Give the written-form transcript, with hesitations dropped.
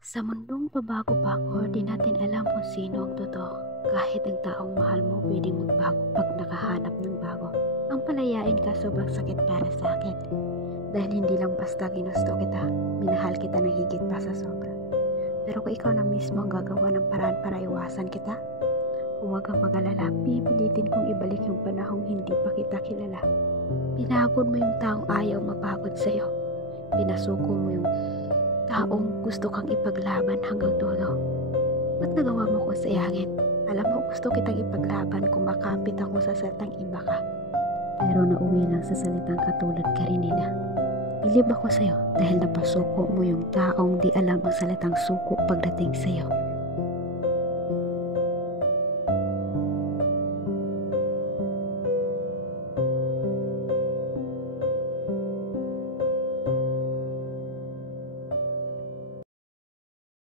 Sa mundong pabago-bago, di natin alam kung sino ang totoo. Kahit ang taong mahal mo pwedeng magbago pag nakahanap ng bago. Ang palayain ka sobrang sakit para sa akin. Dahil hindi lang basta ginusto kita, minahal kita ng higit pa sa sobra. Pero kung ikaw na mismo ang gagawa ng paraan para iwasan kita, huwag kang mag-alala, pipilitin kong ibalik yung panahong hindi pa kita kilala. Pinagod mo yung taong ayaw mapagod sa'yo. Pinasuko mo yung taong gusto kang ipaglaban hanggang dulo. Ba't nagawa mo ko sayangin? Alam mo, gusto kitang ipaglaban kung makapit ako sa salitang iba ka. Pero nauwi lang sa salitang katulad ka rin nila. Bilib ako sa'yo dahil napasuko mo yung taong di alam ang salitang suko pagdating sa'yo.